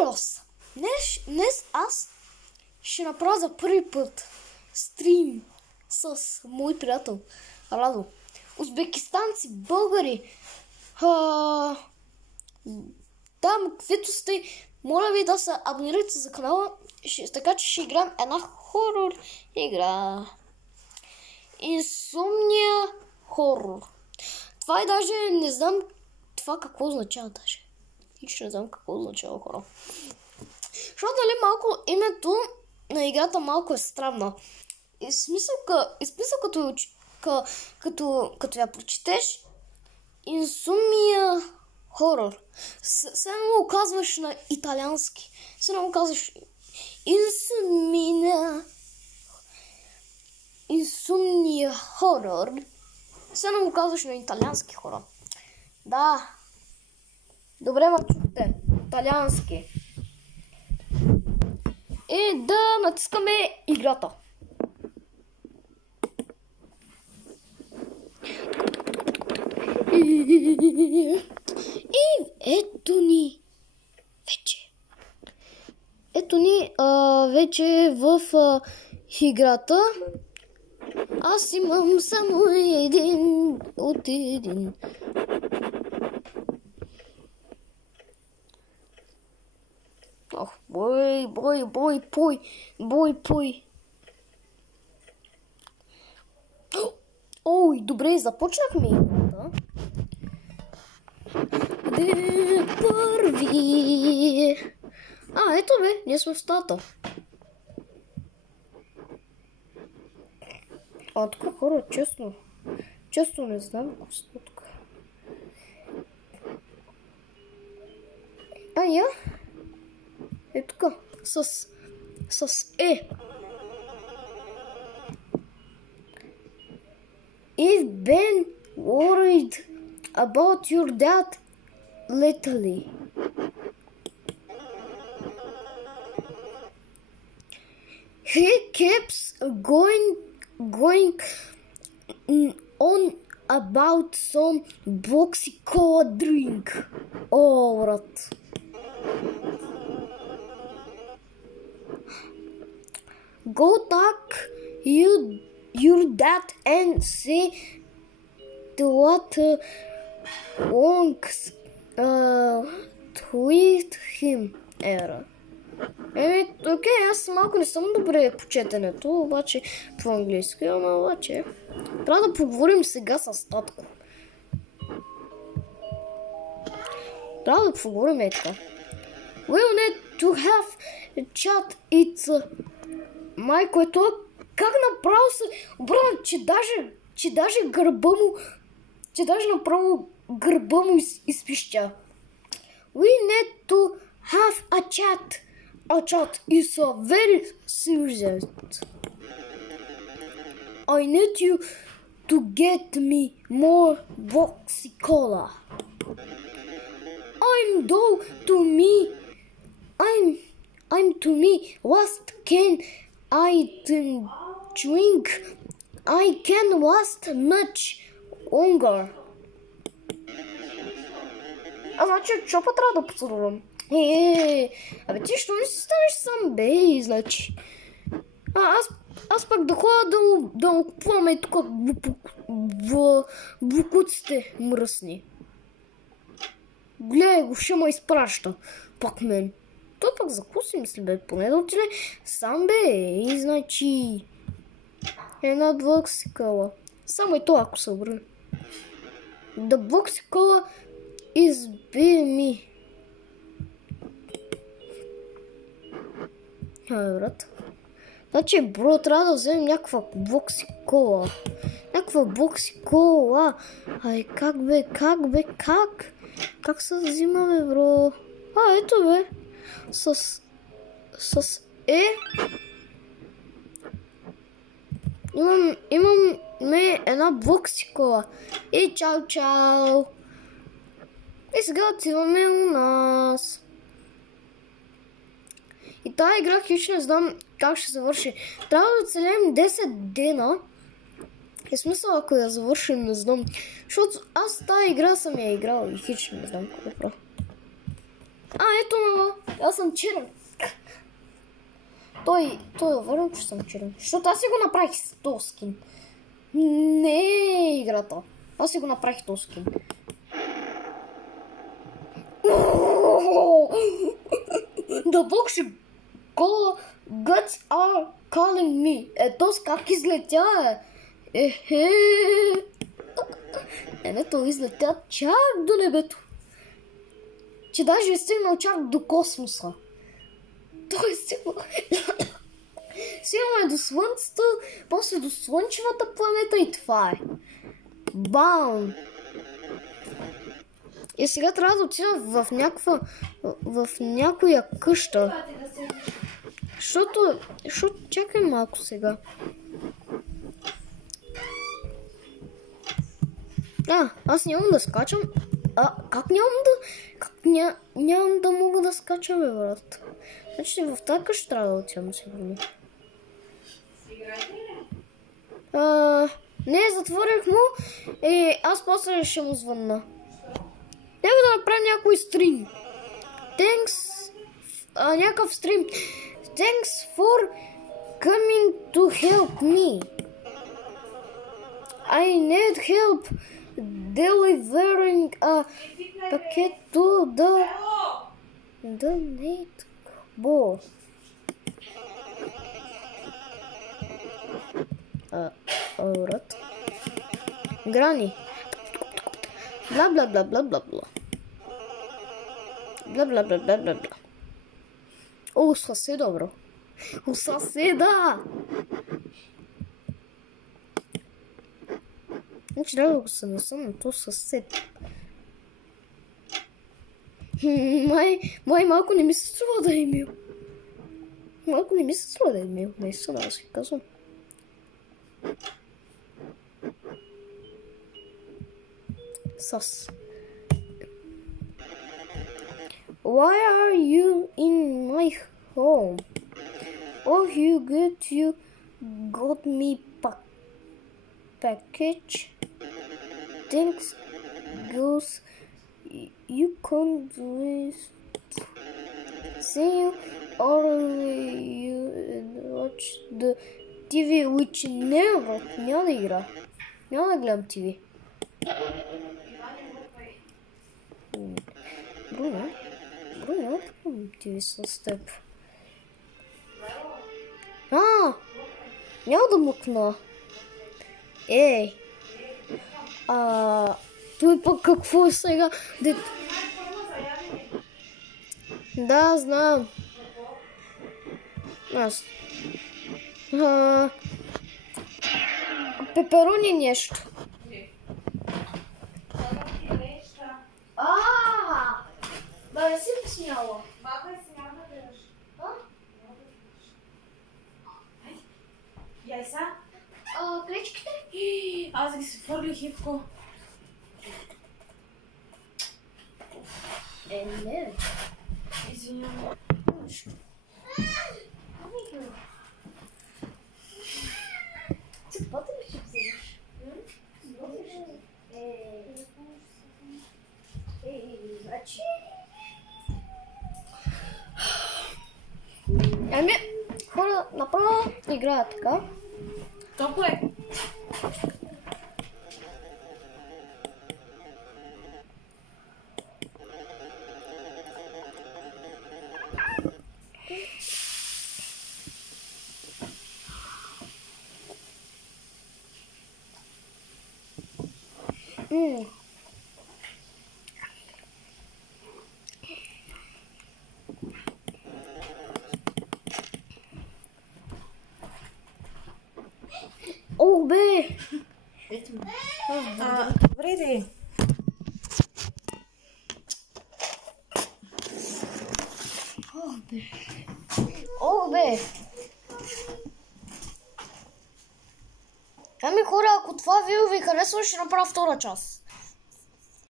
Здравс! Днес аз ще направя за първи път стрим с мой приятел Радо. Узбекистанци, българи, там, каквито сте, моля ви да се абонирате за канала, така че ще играем една хорор игра. Инсомния хорор. Това е даже, не знам това какво означава даже. Хич не знам какво означава хора. Защото нали малко името на играта малко е странно. И смисъл като я прочетеш, инсомния хорор. Се много казваш на италиански. Се много казваш инсомния хорор. Се много казваш на италиански хора. Да. Добре ме чухте. Италиански. И да натискаме играта. И ето ни вече. Ето ни вече в играта. Аз имам само един от един. Ох, бой. Ой, добре, започнахме играта. Де първи? Ето бе, ние сме в стата. Така хора, честно не знам какво са тук. Я? Е тук, с Е. You've been worried about your dad lately. He keeps going on about some boxy cola drink. Брат. Go talk your dad and say what wrongs with him. Окей, аз малко не съм добре по четенето, обаче по английски, ама обаче трябва да поговорим сега с татко. Трябва да поговорим така. We'll need to have a chat. It's майко е това, как направо се обърна, че даже гърба му, направо гърба му изпищя. We need to have a chat. A chat is a very serious. I need you to get me more boxy cola. I'm to me. What can I drink? I can last much longer. Значи, що па трябва да поцелувам? Абе ти що не си станеш сам, бе, значи? Аз пак да ходя да му купуваме тук в букуците мръсни. Гледай го, ще ме изпраща пак мен. Той пак за какво си мисли, бе? Поне да отиде сам, бе. И значи една boxy cola. Само и това, ако се обърне. The boxy cola is by me. Брат. Значи, бро, трябва да вземем някаква boxy cola. Как бе? Как се взима, бе, бро? Ето, бе. С Е. Имаме една boxy cola. И чао. И сега отиваме у нас. И тази игра хич не знам как ще завърши. Трябва да оцелем 10 дена. И смисъл, ако я завършим, не знам. Защото аз тази игра съм я играл и хич не знам какво е право. Ето мама, аз съм черен. Той е уверен, че съм черен. Защото аз си го направих с този скин. Не е играта. Аз си го направих този скин. The box guts are calling me. Ето с как излетя Ето излетя чак до небето. Че даже е стигнал чак до космоса. Той е стигнал до Слънцето, после до Слънчевата планета и това е. Бам! И сега трябва да отида в някоя къща. Защото чакай малко сега. Аз нямам да скачам. Как нямам да мога да скачам, брат? Значи в тази къща трябва да отивам сигурно. Не, затворих му и аз после ще му звънна. Трябва да направим някой стрим. Някакъв стрим. Thanks for coming to help me. I need help delivering a packet to the donate board. Alright. Granny. Bla bla bla bla bla bla. Bla bla bla bla bla bla. О, съседа, бро. О, съседа! Значи трябва да го сънеса на то съсед. Май малко не ми се струва да е мил. Малко не ми се струва да е мил. Наистина, да си казвам. Сас. Why are you in my home? Oh, you got me package. Thanks, girls. You can't do it. See you or you watch the TV, which never. Няма да игра. Няма да гледам TV. Бруно, няма да гледам TV с теб. Няма да мъкна. Ей. Той пък какво е сега? Да, знам. Аз. Пеперони нещо. Да не си посмяла. Баба е смяла да гледаш. Яйца? Клечките? Аз ги си фърлих, Ивко. Не. Извинявам. Ти пътя ли ще вземеш? Значи... Хора направо играят така. Топло е. О, бе! Добре де. О, бе! Ами хора, ако това видео ви харесва, ще направя втора част.